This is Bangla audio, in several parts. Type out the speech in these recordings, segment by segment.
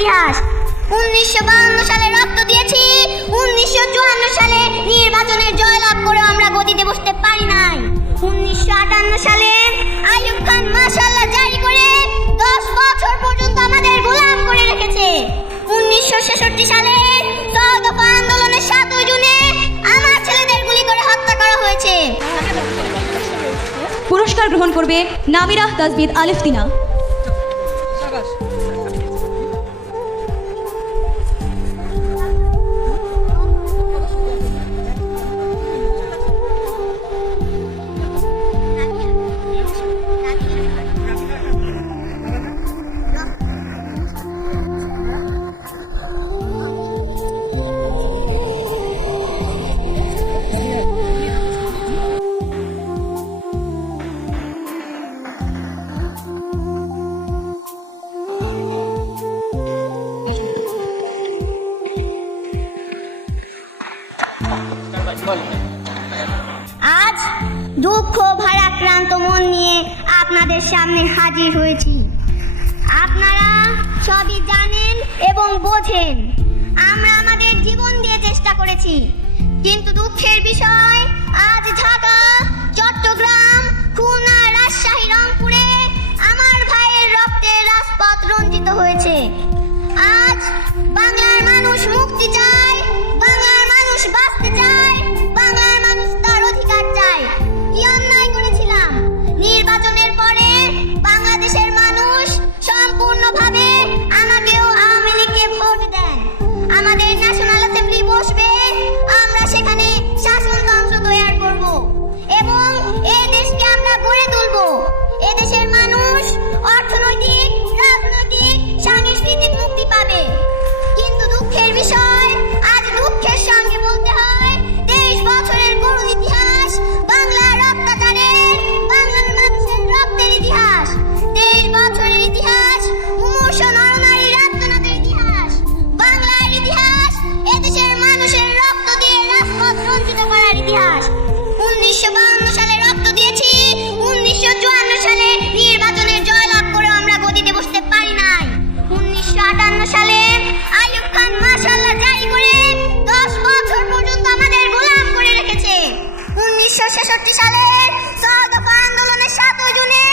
ইতিহাস। 1952 সালে রক্ত দিয়েছি, 1954 সালে নির্বাচনে জয়লাভ করে আমরা গদিতে বসতে পারি নাই। 1958 সালে আইয়ুব খান মাশাআল্লাহ জারি করে 10 বছর পর্যন্ত আমাদের গোলাম করে রেখেছে। 1966 সালে 6 দফা আন্দোলনের 7 জুনে আমার ছেলেদের গুলি করে হত্যা করা হয়েছে। পুরস্কার গ্রহণ করবে নামিরা তাজবিদ আলিফতিনা। আজ দুঃখ ভারাক্রান্ত মন নিয়ে আপনাদের সামনে হাজির হয়েছি। আপনারা সবই জানেন এবং বোঝেন আমরা আমাদের জীবন দিয়ে চেষ্টা করেছি, কিন্তু দুঃখের বিষয় আজ ঢাকা, চট্টগ্রাম, খুলনা, রাজশাহী, রংপুরে আমার ভাইয়ের রক্তে রাজপথ রঞ্জিত হয়েছে। আজ বাংলার মানুষ মুক্তি চায়, বাংলার মানুষ বাঁচতে চায়, বাংলার মানুষ তার অধিকার চায়। কি অন্যায় করেছিলাম? নির্বাচনের পরে বাংলাদেশের মানুষ সম্পূর্ণভাবে আমাকেও আওয়ামী লীগকে ভোট দেন। আমাদের ন্যাশনাল অ্যাসেম্বলি বসবে, আমরা সেখানে শাসনতন্ত্র তৈরি করব এবং এই দেশকে আমরা গড়ে তুলব। এদেশের মানুষ অর্থনৈতিক, রাজনৈতিক, সাংস্কৃতিক মুক্তি পাবে। কিন্তু দুঃখের বিষয়, আজ দুঃখের সঙ্গে বলতে হয় 23 বছরের করুণ ইতিহাস, বাংলার অত্যাচারের, বাংলার মানুষের রক্তের ইতিহাস। 23 বছরের ইতিহাস, মুমূর্ষ নরনারীর আত্মনাদের ইতিহাস। বাংলার ইতিহাস, এদেশের মানুষের রক্ত দিয়ে রাজপথ রঞ্জিত করার ইতিহাস। 1952 সালে রক্ত দিয়েছি, 1954 সালে নির্বাচনে জয়লাভ করে আমরা গদিতে বসতে পারি নাই। 1958 সালে আইয়ুব খান মাশাআল্লাহ জারি করে 10 বছর পর্যন্ত আমাদের গোলাম করে রেখেছে। 1966 সালে 6 দফা আন্দোলনের 7 জুনে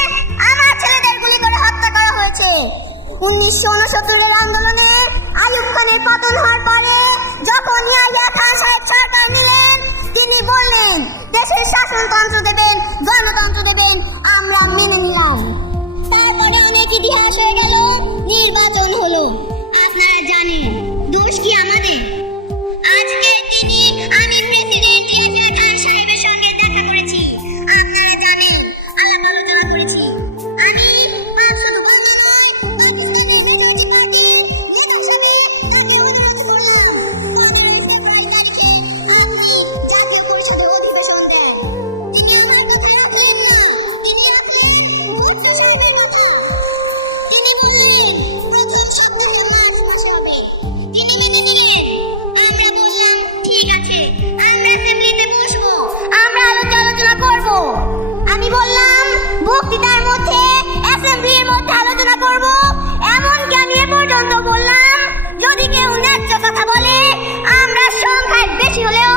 আমার ছেলেদের গুলি করে হত্যা করা হয়েছে। 1969 আন্দোলনে আইয়ুব খানের পতন হওয়ার পরে যখন ইয়াহিয়া খান সাহেব সরকার নিলেন, তিনি বললেন দেশের শাসনতন্ত্র দেবেন, গণতন্ত্র দেবেন, আমরা মেনে নিলাম। তারপরে অনেক ইতিহাস হয়ে গেল, নির্বাচন হলো। আপনারা জানেন দোষ কি আমাদের? আজকের দিনে আমি প্রেসিডেন্ট ইয়াহিয়া খান সাহেবের সঙ্গে দেখা করেছি। আপনারা জানেন আলাপ আলোচনা করেছি। আমি শুধু বাংলা নয়, পাকিস্তানের মেজরিটি পার্টির নেতা হিসেবে তাকে অনুরোধ করলাম, ফেব্রুয়ারি তারিখে আপনি জাতীয় পরিষদের অধিবেশন দেন। তিনি আমার কথা রাখলেন না, তিনি রাখলেন ভুট্টো সাহেবের কথা। তিনি বললেন প্রথম সপ্তাহে মার্চ মাসে হবে। তিনি মেনে নিলেন। আমরা বললাম ঠিক আছে, আমরা অ্যাসেম্বলিতে বসবো, আমরা আলোচনা করব। আমি বললাম বক্তৃতার মধ্যে, অ্যাসেম্বলির মধ্যে আলোচনা করব। এমনকি আমি এ পর্যন্ত বললাম যদি কেউ ন্যায্য কথা বলে, আমরা সংখ্যায় বেশি হলেও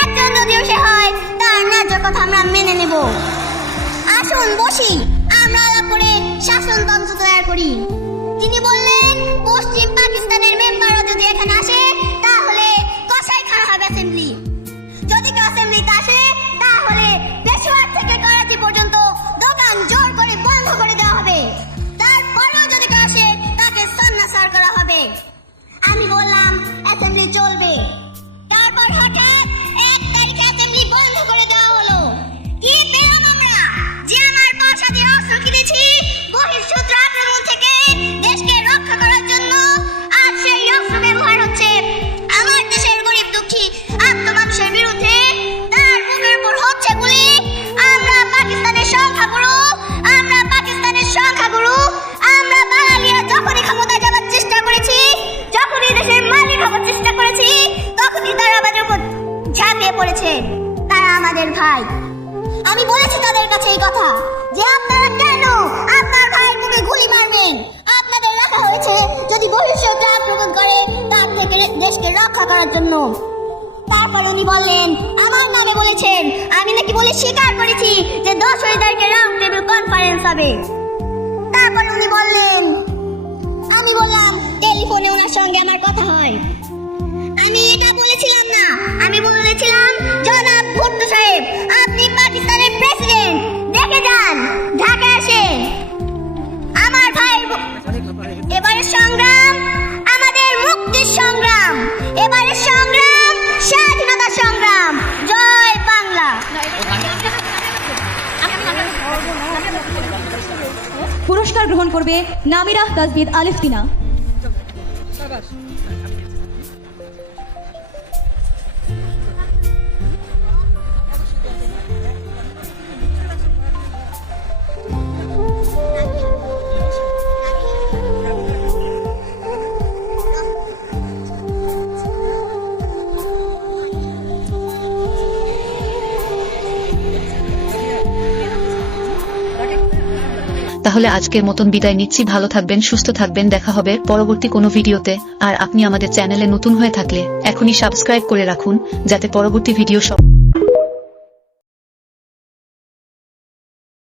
একজন যদিও সে হয়, তার ন্যায্য কথা আমরা মেনে নেব। আসুন বসি, আমরা আলাপ করে শাসনতন্ত্র তৈরি করি। তিনি বললেন পশ্চিম পাকিস্তানের মেম্বারও যদি এখানে আসে তাহলে কসাইখানা হবে অ্যাসেম্বলি। যদি কেউ অ্যাসেম্বলিতে আসে তাহলে পেশোয়ার থেকে করাচি পর্যন্ত দোকান জোর করে বন্ধ করে দেওয়া হবে। তারপরেও যদি কেউ আসে তাকে সন্ন্যাসার করা হবে। আমি বললাম অ্যাসেম্বলি চলবে। তারপর হঠাৎ 1 তারিখে অ্যাসেম্বলি বন্ধ করে দেওয়া হলো। কি পেলাম আমরা? যে আমার পয়সা দিয়ে অস্ত্র কিনেছি বহিঃশত্রু আক্রমণ থেকে করার জন্য। তারপর উনি বললেন, আমার নামে বলেছেন, আমি নাকি বলে স্বীকার করেছি যে 10 তারিখে রাউন্ড টেবিল কনফারেন্স হবে। তারপর উনি বললেন, আমি বললাম টেলিফোনে ওনার সঙ্গে আমার কথা হয়। আমি এটা বলেছিলাম না, আমি বলেছিলাম জনাব ভুট্টো সাহেব, আপনি পাকিস্তানের প্রেসিডেন্ট, দেখে যান, ঢাকা আসেন। আমার ভাই, এবারের সংগ্রাম আমাদের মুক্তির সংগ্রাম, এবারের সংগ্রাম স্বাধীনতা সংগ্রাম। জয় বাংলা। পুরস্কার গ্রহণ করবে নামিরা তাসবিদ আলিফতিনা। তাহলে আজকের মতন বিদায় নিচ্ছি। ভালো থাকবেন, সুস্থ থাকবেন, দেখা হবে পরবর্তী কোনো ভিডিওতে। আর আপনি আমাদের চ্যানেলে নতুন হয়ে থাকলে এখনই সাবস্ক্রাইব করে রাখুন, যাতে পরবর্তী ভিডিও সব